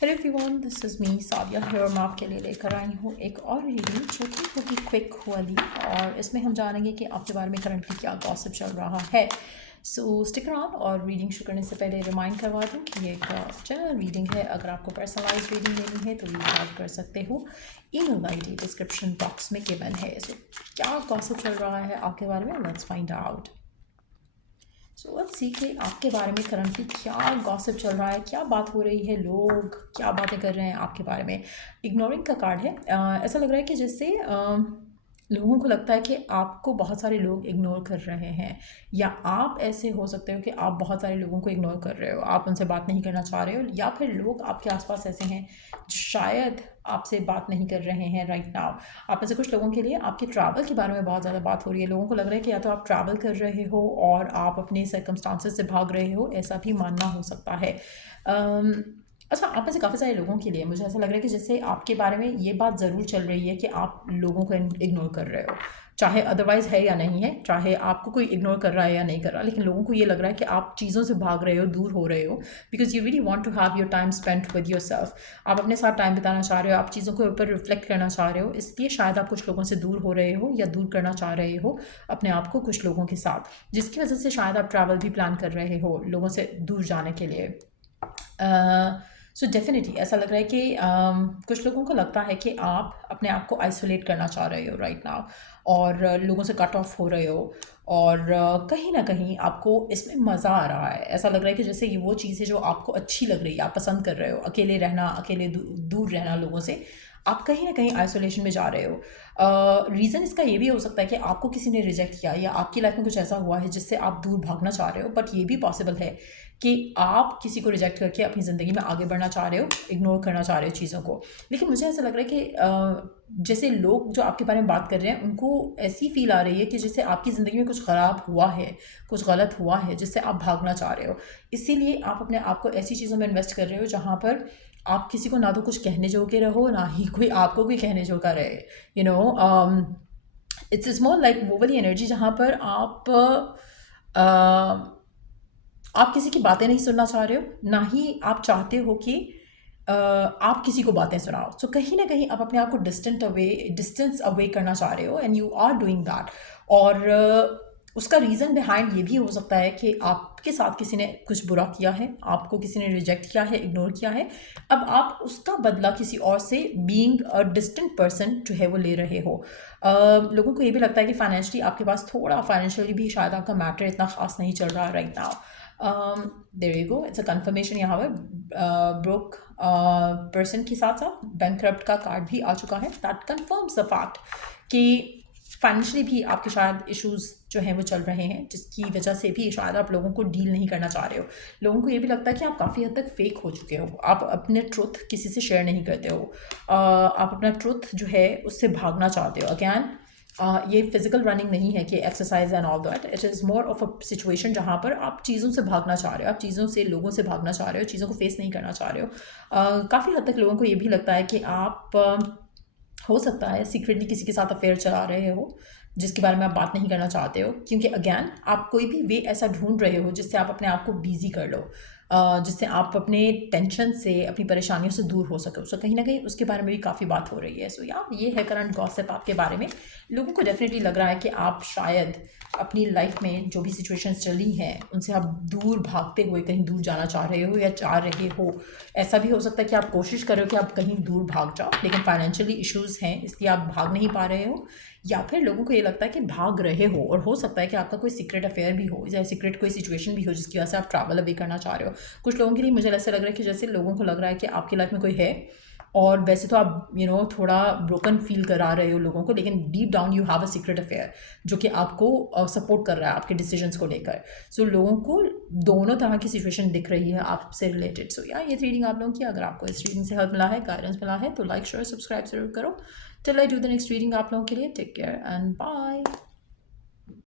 Hello everyone, this is me Sadia here. मैं आपके लिए लेकर आई हूँ एक और रीडिंग जो कि होगी क्विक वाली, और इसमें हम जानेंगे कि आपके बारे में करंटली क्या गॉसिप चल रहा है। सो स्टिक अराउंड। और रीडिंग शुरू करने से पहले रिमाइंड करवा दूँ कि ये एक जनरल रीडिंग है। अगर आपको पर्सनलाइज रीडिंग लेनी है तो रीच आउट कर सकते हो। ईमेल आईडी डिस्क्रिप्शन बॉक्स में गिवन है। सो क्या गॉसिप चल रहा है आपके बारे में, let's find out. So let's see कि आपके बारे में करंटली क्या गॉसिप चल रहा है, क्या बात हो रही है, लोग क्या बातें कर रहे हैं आपके बारे में। इग्नोरिंग का कार्ड है। ऐसा लग रहा है कि जैसे लोगों को लगता है कि आपको बहुत सारे लोग इग्नोर कर रहे हैं, या आप ऐसे हो सकते हो कि आप बहुत सारे लोगों को इग्नोर कर रहे हो, आप उनसे बात नहीं करना चाह रहे हो, या फिर लोग आपके आसपास ऐसे हैं जो शायद आपसे बात नहीं कर रहे हैं राइट नाउ। आप में से कुछ लोगों के लिए आपके ट्रैवल के बारे में बहुत ज़्यादा बात हो रही है। लोगों को लग रहा है कि या तो आप ट्रैवल कर रहे हो और आप अपने सर्कमस्टांसेस से भाग रहे हो, ऐसा भी मानना हो सकता है। अच्छा, आप में से काफ़ी सारे लोगों के लिए मुझे ऐसा लग रहा है कि जैसे आपके बारे में ये बात ज़रूर चल रही है कि आप लोगों को इग्नोर कर रहे हो, चाहे अदरवाइज़ है या नहीं है, चाहे आपको कोई इग्नोर कर रहा है या नहीं कर रहा, लेकिन लोगों को ये लग रहा है कि आप चीज़ों से भाग रहे हो, दूर हो रहे हो, because you really want to have your time spent with yourself. आप अपने साथ टाइम बिताना चाह रहे हो, आप चीज़ों के ऊपर रिफ्लेक्ट करना चाह रहे हो, इसलिए शायद आप कुछ लोगों से दूर हो रहे हो या दूर करना चाह रहे हो अपने आप को कुछ लोगों के साथ, जिसकी वजह से शायद आप ट्रैवल भी प्लान कर रहे हो लोगों से दूर जाने के लिए। सो डेफिनेटली ऐसा लग रहा है कि कुछ लोगों को लगता है कि आप अपने आप को आइसोलेट करना चाह रहे हो राइट नाउ, और लोगों से कट ऑफ हो रहे हो, और कहीं ना कहीं आपको इसमें मज़ा आ रहा है। ऐसा लग रहा है कि जैसे ये वो चीज़ है जो आपको अच्छी लग रही है, आप पसंद कर रहे हो अकेले रहना, अकेले दूर रहना लोगों से। आप कहीं ना कहीं आइसोलेशन में जा रहे हो। रीज़न इसका ये भी हो सकता है कि आपको किसी ने रिजेक्ट किया, या आपकी लाइफ में कुछ ऐसा हुआ है जिससे आप दूर भागना चाह रहे हो, बट ये भी पॉसिबल है कि आप किसी को रिजेक्ट करके अपनी ज़िंदगी में आगे बढ़ना चाह रहे हो, इग्नोर करना चाह रहे हो चीज़ों को। लेकिन मुझे ऐसा लग रहा है कि जैसे लोग जो आपके बारे में बात कर रहे हैं उनको ऐसी फील आ रही है कि जैसे आपकी ज़िंदगी में कुछ ख़राब हुआ है, कुछ गलत हुआ है जिससे आप भागना चाह रहे हो। इसीलिए आप अपने आप को ऐसी चीज़ों में इन्वेस्ट कर रहे हो जहाँ पर आप किसी को ना तो कुछ कहने जोगे रहो, ना ही कोई आपको कोई कहने जोगा रहे। You know, it's more like वो वाली एनर्जी जहाँ पर आप किसी की बातें नहीं सुनना चाह रहे हो, ना ही आप चाहते हो कि आप किसी को बातें सुनाओ। सो कहीं ना कहीं आप अपने आप को डिस्टेंस अवे करना चाह रहे हो, and you are doing that. और उसका रीज़न बिहाइंड ये भी हो सकता है कि आपके साथ किसी ने कुछ बुरा किया है, आपको किसी ने रिजेक्ट किया है, इग्नोर किया है। अब आप उसका बदला किसी और से बीइंग अ डिस्टेंट पर्सन जो है वो ले रहे हो। लोगों को ये भी लगता है कि फाइनेंशियली आपके पास थोड़ा, फाइनेंशियली भी शायद आपका मैटर इतना खास नहीं चल रहा right now. There you go, it's a confirmation. यहाँ पर ब्रोक पर्सन के साथ साथ बैंकक्रप्ट का कार्ड भी आ चुका है। दैट कंफर्म्स द फैक्ट कि फाइनेंशियली भी आपके शायद इश्यूज जो हैं वो चल रहे हैं, जिसकी वजह से भी शायद आप लोगों को डील नहीं करना चाह रहे हो। लोगों को ये भी लगता है कि आप काफ़ी हद तक फेक हो चुके हो, आप अपने ट्रुथ किसी से शेयर नहीं करते हो। आप अपना ट्रुथ जो है उससे भागना चाहते हो। अगैन ये फिजिकल रनिंग नहीं है कि exercise and all that, it is more of a situation जहाँ पर आप चीज़ों से भागना चाह रहे हो, आप चीज़ों से, लोगों से भागना चाह रहे हो, चीज़ों को फेस नहीं करना चाह रहे हो। काफ़ी हद तक लोगों को ये भी लगता है कि आप हो सकता है सीक्रेटली किसी के साथ अफेयर चला रहे हो जिसके बारे में आप बात नहीं करना चाहते हो, क्योंकि अगैन आप कोई भी वे ऐसा ढूंढ रहे हो जिससे आप अपने आप को बिजी कर लो, जिससे आप अपने टेंशन से, अपनी परेशानियों से दूर हो सको। सो कहीं ना कहीं उसके बारे में भी काफ़ी बात हो रही है। सो या ये है करंट गॉसिप आपके बारे में। लोगों को डेफिनेटली लग रहा है कि आप शायद अपनी लाइफ में जो भी सिचुएशंस चली हैं उनसे आप दूर भागते हुए कहीं दूर जाना चाह रहे हो या चाह रहे हो। ऐसा भी हो सकता है कि आप कोशिश कर रहे हो कि आप कहीं दूर भाग जाओ, लेकिन फाइनेंशियली इश्यूज़ हैं इसलिए आप भाग नहीं पा रहे हो, या फिर लोगों को ये लगता है कि भाग रहे हो, और हो सकता है कि आपका कोई सीक्रेट अफेयर भी हो या सीक्रेट कोई सिचुएशन भी हो जिसकी वजह से आप ट्रैवल अवे करना चाह रहे हो। कुछ लोगों के लिए मुझे ऐसा लग रहा है कि जैसे लोगों को लग रहा है कि आपकी लाइफ में कोई है, और वैसे तो आप थोड़ा ब्रोकन फील करा रहे हो लोगों को, लेकिन deep down you have a secret affair जो कि आपको सपोर्ट कर रहा है आपके डिसीजंस को लेकर। सो लोगों को दोनों तरह की सिचुएशन दिख रही है आपसे रिलेटेड। सो या ये रीडिंग आप लोगों की, अगर आपको इस रीडिंग से हेल्प मिला है, गाइडेंस मिला है, तो लाइक शेयर सब्सक्राइब जरूर करो। Till I do the next reading आप लोगों के लिए, टेक केयर एंड बाय।